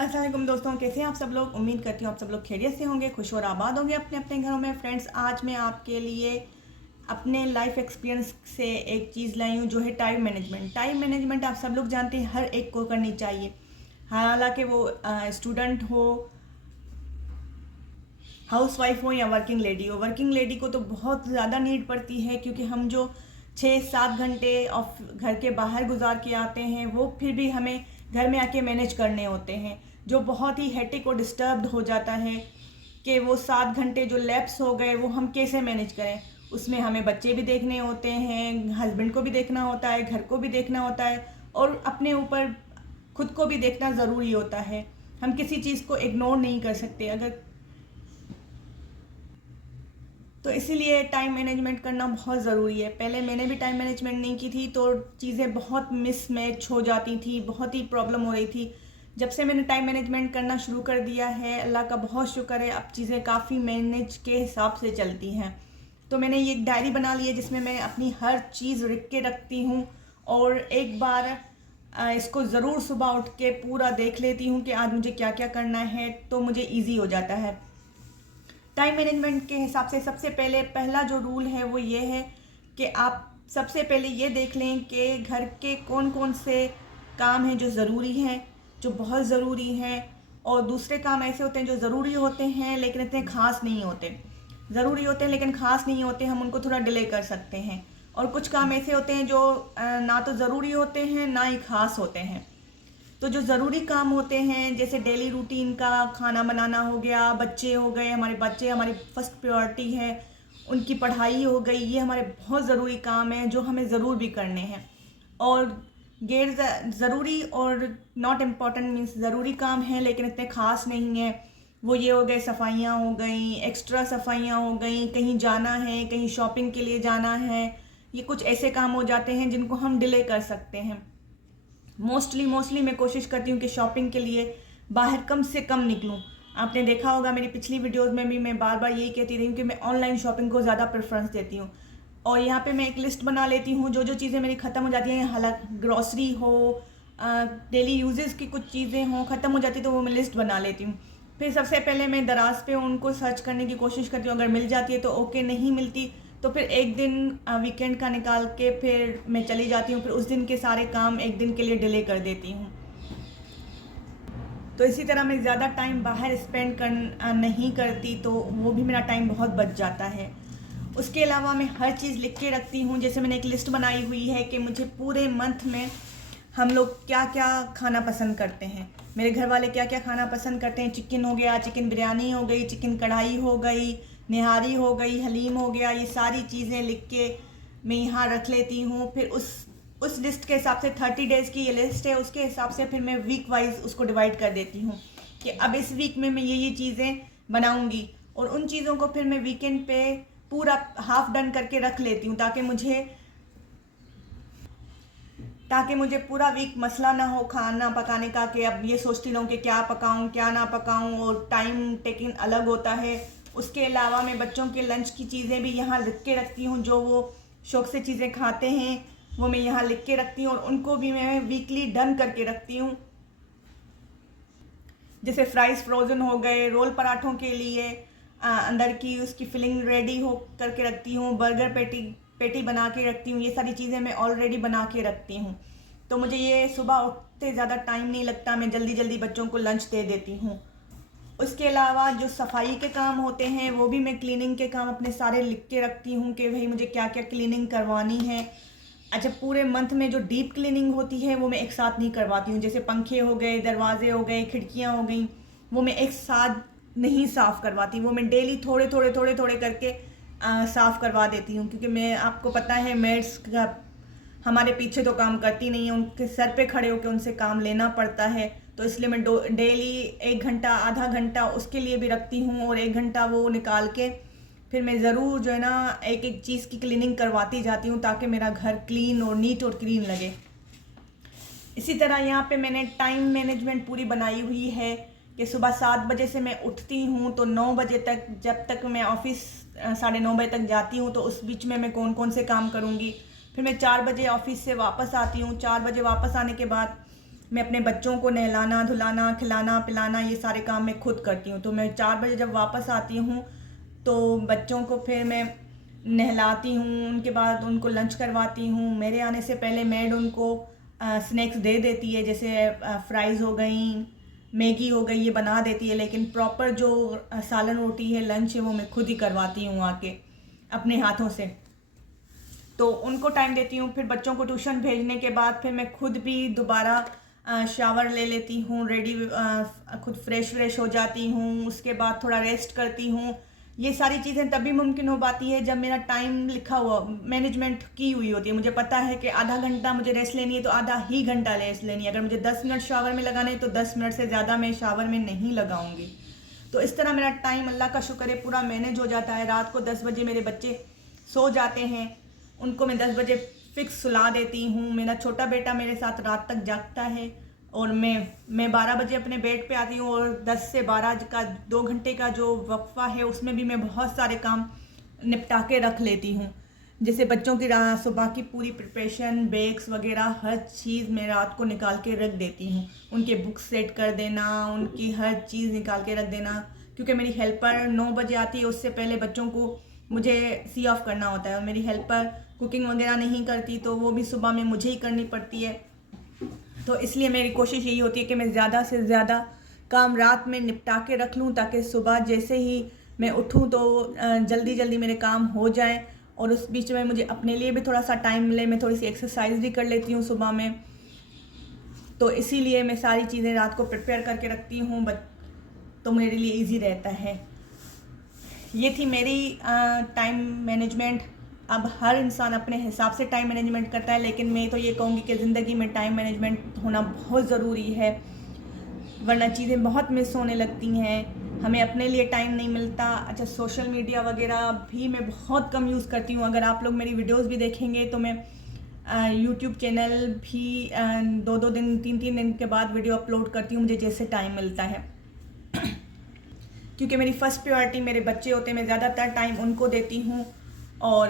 अस्सलाम वालेकुम दोस्तों, कैसे हैं आप सब लोग। उम्मीद करती हूँ आप सब लोग खैरियत से होंगे, खुश और आबाद होंगे अपने अपने घरों में। फ्रेंड्स, आज मैं आपके लिए अपने लाइफ एक्सपीरियंस से एक चीज़ लाई हूँ जो है टाइम मैनेजमेंट। टाइम मैनेजमेंट आप सब लोग जानते हैं हर एक को करनी चाहिए, हालांकि वो स्टूडेंट हो, हाउस वाइफ हो या वर्किंग लेडी हो। वर्किंग लेडी को तो बहुत ज़्यादा नीड पड़ती है, क्योंकि हम जो 6-7 घंटे ऑफ घर के बाहर गुजार के आते हैं वो फिर भी हमें घर में आके मैनेज करने होते हैं, जो बहुत ही हेटिक और डिस्टर्ब्ड हो जाता है कि वो 7 घंटे जो लैप्स हो गए वो हम कैसे मैनेज करें। उसमें हमें बच्चे भी देखने होते हैं, हस्बैंड को भी देखना होता है, घर को भी देखना होता है, और अपने ऊपर खुद को भी देखना ज़रूरी होता है। हम किसी चीज़ को इग्नोर नहीं कर सकते। अगर तो इसीलिए टाइम मैनेजमेंट करना बहुत ज़रूरी है। पहले मैंने भी टाइम मैनेजमेंट नहीं की थी तो चीज़ें बहुत मिसमैच हो जाती थी, बहुत ही प्रॉब्लम हो रही थी। जब से मैंने टाइम मैनेजमेंट करना शुरू कर दिया है, अल्लाह का बहुत शुक्र है, अब चीज़ें काफ़ी मैनेज के हिसाब से चलती हैं। तो मैंने ये एक डायरी बना ली है जिसमें मैं अपनी हर चीज़ लिख के रखती हूँ, और एक बार इसको ज़रूर सुबह उठ के पूरा देख लेती हूँ कि आज मुझे क्या क्या करना है, तो मुझे ईजी हो जाता है। टाइम मैनेजमेंट के हिसाब से सबसे पहले पहला जो रूल है वो ये है कि आप सबसे पहले ये देख लें कि घर के कौन कौन से काम हैं जो ज़रूरी हैं, जो बहुत ज़रूरी हैं, और दूसरे काम ऐसे होते हैं जो ज़रूरी होते हैं लेकिन इतने ख़ास नहीं होते। ज़रूरी होते हैं लेकिन ख़ास नहीं होते, हम उनको थोड़ा डिले कर सकते हैं। और कुछ काम ऐसे होते हैं जो ना तो ज़रूरी होते हैं ना ही ख़ास होते हैं। तो जो ज़रूरी काम होते हैं, जैसे डेली रूटीन का खाना बनाना हो गया, बच्चे हो गए, हमारे बच्चे हमारी फर्स्ट प्रायोरिटी है, उनकी पढ़ाई हो गई, ये हमारे बहुत ज़रूरी काम हैं जो हमें ज़रूर भी करने हैं। और गैर ज़रूरी और नॉट इम्पॉर्टेंट मीन्स ज़रूरी काम हैं लेकिन इतने ख़ास नहीं हैं, वो ये हो गए, सफाइयाँ हो गई, एक्स्ट्रा सफाइयाँ हो गई, कहीं जाना है, कहीं शॉपिंग के लिए जाना है, ये कुछ ऐसे काम हो जाते हैं जिनको हम डिले कर सकते हैं। मोस्टली मैं कोशिश करती हूँ कि शॉपिंग के लिए बाहर कम से कम निकलूँ। आपने देखा होगा मेरी पिछली वीडियोस में भी मैं बार बार यही कहती रही हूँ कि मैं ऑनलाइन शॉपिंग को ज़्यादा प्रेफरेंस देती हूँ। और यहाँ पे मैं एक लिस्ट बना लेती हूँ, जो जो चीज़ें मेरी ख़त्म हो जाती हैं, हालांकि ग्रॉसरी हो, डेली यूजेस की कुछ चीज़ें हों ख़त्म हो जाती, तो वो मैं लिस्ट बना लेती हूँ। फिर सबसे पहले मैं दराज पे उनको सर्च करने की कोशिश करती हूँ, अगर मिल जाती है तो ओके, नहीं मिलती तो फिर एक दिन वीकेंड का निकाल के फिर मैं चली जाती हूँ, फिर उस दिन के सारे काम एक दिन के लिए डिले कर देती हूँ। तो इसी तरह मैं ज़्यादा टाइम बाहर स्पेंड कर नहीं करती, तो वो भी मेरा टाइम बहुत बच जाता है। उसके अलावा मैं हर चीज़ लिख के रखती हूँ, जैसे मैंने एक लिस्ट बनाई हुई है कि मुझे पूरे मंथ में हम लोग क्या क्या खाना पसंद करते हैं, मेरे घर वाले क्या क्या खाना पसंद करते हैं। चिकन हो गया, चिकन बिरयानी हो गई, चिकन कढ़ाई हो गई, निहारी हो गई, हलीम हो गया, ये सारी चीज़ें लिख के मैं यहाँ रख लेती हूँ। फिर उस लिस्ट के हिसाब से 30 डेज़ की ये लिस्ट है, उसके हिसाब से फिर मैं वीक वाइज उसको डिवाइड कर देती हूँ कि अब इस वीक में मैं ये चीज़ें बनाऊँगी, और उन चीज़ों को फिर मैं वीकेंड पे पूरा हाफ डन करके रख लेती हूँ, ताकि मुझे पूरा वीक मसला ना हो खाना पकाने का, कि अब ये सोचती रहूँ कि क्या पकाऊँ क्या ना पकाऊँ, और टाइम टेकिंग अलग होता है। उसके अलावा मैं बच्चों के लंच की चीज़ें भी यहाँ लिख के रखती हूँ, जो वो शौक़ से चीज़ें खाते हैं वो मैं यहाँ लिख के रखती हूँ, और उनको भी मैं वीकली डन करके रखती हूँ। जैसे फ्राइज़ फ्रोज़न हो गए, रोल पराठों के लिए अंदर की उसकी फिलिंग रेडी हो करके रखती हूँ, बर्गर पेटी बना के रखती हूँ, ये सारी चीज़ें मैं ऑलरेडी बना के रखती हूँ। तो मुझे ये सुबह उठते ज़्यादा टाइम नहीं लगता, मैं जल्दी जल्दी बच्चों को लंच दे देती हूँ। उसके अलावा जो सफाई के काम होते हैं वो भी मैं क्लीनिंग के काम अपने सारे लिख के रखती हूँ कि भाई मुझे क्या क्या क्लीनिंग करवानी है। अच्छा, पूरे मंथ में जो डीप क्लीनिंग होती है वो मैं एक साथ नहीं करवाती हूँ, जैसे पंखे हो गए, दरवाजे हो गए, खिड़कियाँ हो गई, वो मैं एक साथ नहीं साफ़ करवाती, वो मैं डेली थोड़े थोड़े थोड़े थोड़े करके साफ़ करवा देती हूँ, क्योंकि मैं आपको पता है मेड्स का हमारे पीछे तो काम करती नहीं है, उनके सर पे खड़े होकर उनसे काम लेना पड़ता है। तो इसलिए मैं डेली 1 घंटा आधा घंटा उसके लिए भी रखती हूँ, और 1 घंटा वो निकाल के फिर मैं ज़रूर जो है ना एक एक चीज़ की क्लीनिंग करवाती जाती हूँ, ताकि मेरा घर क्लीन और नीट और क्लीन लगे। इसी तरह यहाँ पे मैंने टाइम मैनेजमेंट पूरी बनाई हुई है कि सुबह 7 बजे से मैं उठती हूँ तो 9 बजे तक, जब तक मैं ऑफिस 9:30 बजे तक जाती हूँ, तो उस बीच में मैं कौन कौन से काम करूँगी। फिर मैं 4 बजे ऑफिस से वापस आती हूँ, 4 बजे वापस आने के बाद मैं अपने बच्चों को नहलाना धुलाना खिलाना पिलाना ये सारे काम मैं खुद करती हूँ। तो मैं 4 बजे जब वापस आती हूँ तो बच्चों को फिर मैं नहलाती हूँ, उनके बाद उनको लंच करवाती हूँ। मेरे आने से पहले मेड उनको स्नैक्स दे देती है, जैसे फ्राइज़ हो गई, मैगी हो गई, ये बना देती है। लेकिन प्रॉपर जो सालन रोटी है, लंच है, वो मैं खुद ही करवाती हूँ आके अपने हाथों से। तो उनको टाइम देती हूँ। फिर बच्चों को ट्यूशन भेजने के बाद फिर मैं खुद भी दोबारा शावर ले लेती हूँ, रेडी खुद फ्रेश हो जाती हूँ। उसके बाद थोड़ा रेस्ट करती हूँ। ये सारी चीज़ें तभी मुमकिन हो पाती है जब मेरा टाइम लिखा हुआ मैनेजमेंट की हुई होती है। मुझे पता है कि आधा घंटा मुझे रेस्ट लेनी है तो आधा ही घंटा रेस्ट लेनी है। अगर मुझे 10 मिनट शावर में लगाने हैं तो 10 मिनट से ज़्यादा मैं शावर में नहीं लगाऊंगी। तो इस तरह मेरा टाइम, अल्लाह का शुक्र है, पूरा मैनेज हो जाता है। रात को 10 बजे मेरे बच्चे सो जाते हैं, उनको मैं 10 बजे फिक्स सुला देती हूँ। मेरा छोटा बेटा मेरे साथ रात तक जागता है और मैं 12 बजे अपने बेड पे आती हूँ। और 10 से 12 का 2 घंटे का जो वक्फा है उसमें भी मैं बहुत सारे काम निपटा के रख लेती हूँ। जैसे बच्चों की सुबह की पूरी प्रिपरेशन, बैग्स वगैरह हर चीज़ मैं रात को निकाल के रख देती हूँ। उनके बुक्स सेट कर देना, उनकी हर चीज़ निकाल के रख देना। क्योंकि मेरी हेल्पर 9 बजे आती है, उससे पहले बच्चों को मुझे सी ऑफ करना होता है। और मेरी हेल्पर कुकिंग वगैरह नहीं करती तो वो भी सुबह में मुझे ही करनी पड़ती है। तो इसलिए मेरी कोशिश यही होती है कि मैं ज़्यादा से ज़्यादा काम रात में निपटा के रख लूँ, ताकि सुबह जैसे ही मैं उठूँ तो जल्दी जल्दी मेरे काम हो जाएं। और उस बीच में मुझे अपने लिए भी थोड़ा सा टाइम मिले, मैं थोड़ी सी एक्सरसाइज भी कर लेती हूँ सुबह में। तो इसीलिए मैं सारी चीज़ें रात को प्रिपेयर करके रखती हूँ, तो मेरे लिए ईजी रहता है। ये थी मेरी टाइम मैनेजमेंट। अब हर इंसान अपने हिसाब से टाइम मैनेजमेंट करता है, लेकिन मैं तो ये कहूँगी कि ज़िंदगी में टाइम मैनेजमेंट होना बहुत ज़रूरी है, वरना चीज़ें बहुत मिस होने लगती हैं, हमें अपने लिए टाइम नहीं मिलता। अच्छा, सोशल मीडिया वगैरह भी मैं बहुत कम यूज़ करती हूँ। अगर आप लोग मेरी वीडियोस भी देखेंगे तो मैं यूट्यूब चैनल भी 2-2 दिन 3-3 दिन के बाद वीडियो अपलोड करती हूँ, मुझे जैसे टाइम मिलता है। क्योंकि मेरी फ़र्स्ट प्रायोरिटी मेरे बच्चे होते हैं, मैं ज़्यादातर टाइम उनको देती हूँ। और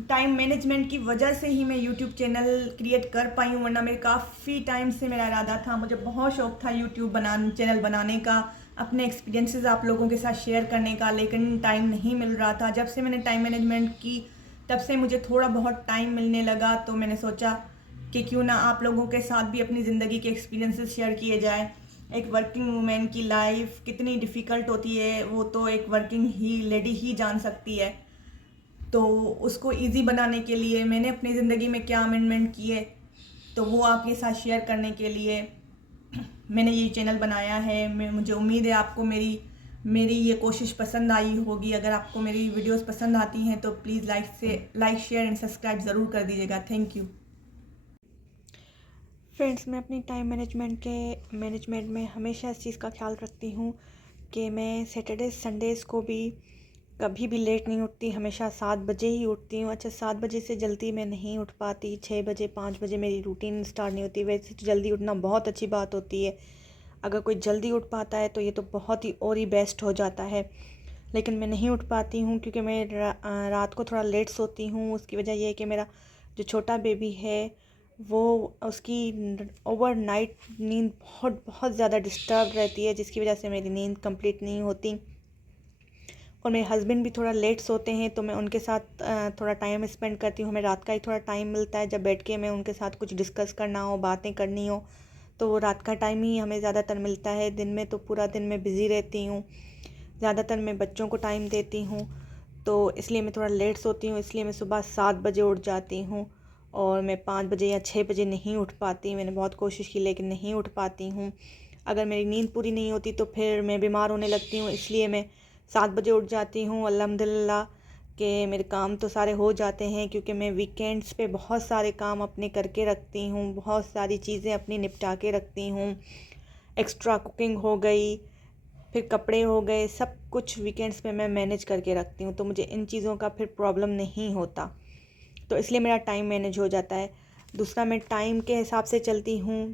टाइम मैनेजमेंट की वजह से ही मैं यूट्यूब चैनल क्रिएट कर पाई हूँ, वरना मेरे काफ़ी टाइम से मेरा इरादा था, मुझे बहुत शौक़ था यूट्यूब चैनल बनाने का, अपने एक्सपीरियंसेस आप लोगों के साथ शेयर करने का, लेकिन टाइम नहीं मिल रहा था। जब से मैंने टाइम मैनेजमेंट की तब से मुझे थोड़ा बहुत टाइम मिलने लगा। तो मैंने सोचा कि क्यों ना आप लोगों के साथ भी अपनी ज़िंदगी के एक्सपीरियंसेस शेयर किए जाए। एक वर्किंग वूमेन की लाइफ कितनी डिफ़िकल्ट होती है वो तो एक वर्किंग ही लेडी ही जान सकती है। तो उसको इजी बनाने के लिए मैंने अपनी ज़िंदगी में क्या अमेंडमेंट किए, तो वो आपके साथ शेयर करने के लिए मैंने ये चैनल बनाया है। मुझे उम्मीद है आपको मेरी ये कोशिश पसंद आई होगी। अगर आपको मेरी वीडियोस पसंद आती हैं तो please like share and subscribe ज़रूर कर दीजिएगा। Thank you friends. मैं अपनी टाइम मैनेजमेंट में हमेशा इस चीज़ का ख्याल रखती हूँ कि मैं सैटरडे संडेज़ को भी कभी भी लेट नहीं उठती, हमेशा 7 बजे ही उठती हूँ। अच्छा, 7 बजे से जल्दी मैं नहीं उठ पाती, 6 बजे 5 बजे मेरी रूटीन स्टार्ट नहीं होती। वैसे तो जल्दी उठना बहुत अच्छी बात होती है, अगर कोई जल्दी उठ पाता है तो ये तो बहुत ही और ही बेस्ट हो जाता है। लेकिन मैं नहीं उठ पाती हूँ क्योंकि मैं रात को थोड़ा लेट सोती हूँ। उसकी वजह यह है कि मेरा जो छोटा बेबी है वो उसकी ओवरनाइट नींद बहुत बहुत ज़्यादा डिस्टर्ब रहती है, जिसकी वजह से मेरी नींद कंप्लीट नहीं होती। और मेरे हस्बैंड भी थोड़ा लेट सोते हैं तो मैं उनके साथ थोड़ा टाइम स्पेंड करती हूँ। हमें रात का ही थोड़ा टाइम मिलता है जब बैठ के मैं उनके साथ कुछ डिस्कस करना हो, बातें करनी हो, तो वो रात का टाइम ही हमें ज़्यादातर मिलता है। दिन में तो पूरा दिन मैं बिज़ी रहती हूँ, ज़्यादातर मैं बच्चों को टाइम देती हूँ, तो इसलिए मैं थोड़ा लेट सोती हूँ। इसलिए मैं सुबह 7 बजे उठ जाती हूँ और मैं 5 बजे या 6 बजे नहीं उठ पाती। मैंने बहुत कोशिश की लेकिन नहीं उठ पाती हूँ। अगर मेरी नींद पूरी नहीं होती तो फिर मैं बीमार होने लगती हूँ, इसलिए मैं 7 बजे उठ जाती हूँ। अल्हम्दुलिल्लाह कि मेरे काम तो सारे हो जाते हैं, क्योंकि मैं वीकेंड्स पे बहुत सारे काम अपने करके रखती हूँ, बहुत सारी चीज़ें अपनी निपटा के रखती हूँ। एक्स्ट्रा कुकिंग हो गई, फिर कपड़े हो गए, सब कुछ वीकेंड्स पे मैं मैनेज करके रखती हूँ, तो मुझे इन चीज़ों का फिर प्रॉब्लम नहीं होता, तो इसलिए मेरा टाइम मैनेज हो जाता है। दूसरा, मैं टाइम के हिसाब से चलती हूँ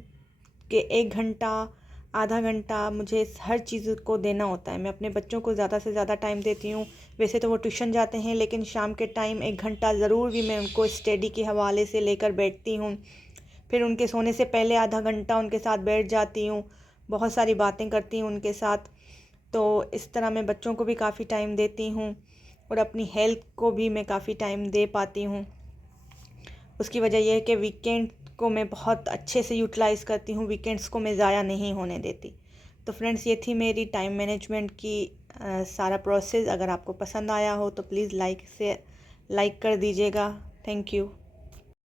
कि 1 घंटा आधा घंटा मुझे हर चीज़ को देना होता है। मैं अपने बच्चों को ज़्यादा से ज़्यादा टाइम देती हूँ। वैसे तो वो ट्यूशन जाते हैं, लेकिन शाम के टाइम 1 घंटा ज़रूर भी मैं उनको स्टडी के हवाले से लेकर बैठती हूँ। फिर उनके सोने से पहले आधा घंटा उनके साथ बैठ जाती हूँ, बहुत सारी बातें करती हूँ उनके साथ। तो इस तरह मैं बच्चों को भी काफ़ी टाइम देती हूँ और अपनी हेल्थ को भी मैं काफ़ी टाइम दे पाती हूँ। उसकी वजह यह है कि वीकेंड को मैं बहुत अच्छे से यूटिलाइज़ करती हूँ, वीकेंड्स को मैं ज़ाया नहीं होने देती। तो फ्रेंड्स, ये थी मेरी टाइम मैनेजमेंट की सारा प्रोसेस। अगर आपको पसंद आया हो तो प्लीज़ लाइक कर दीजिएगा। Thank you.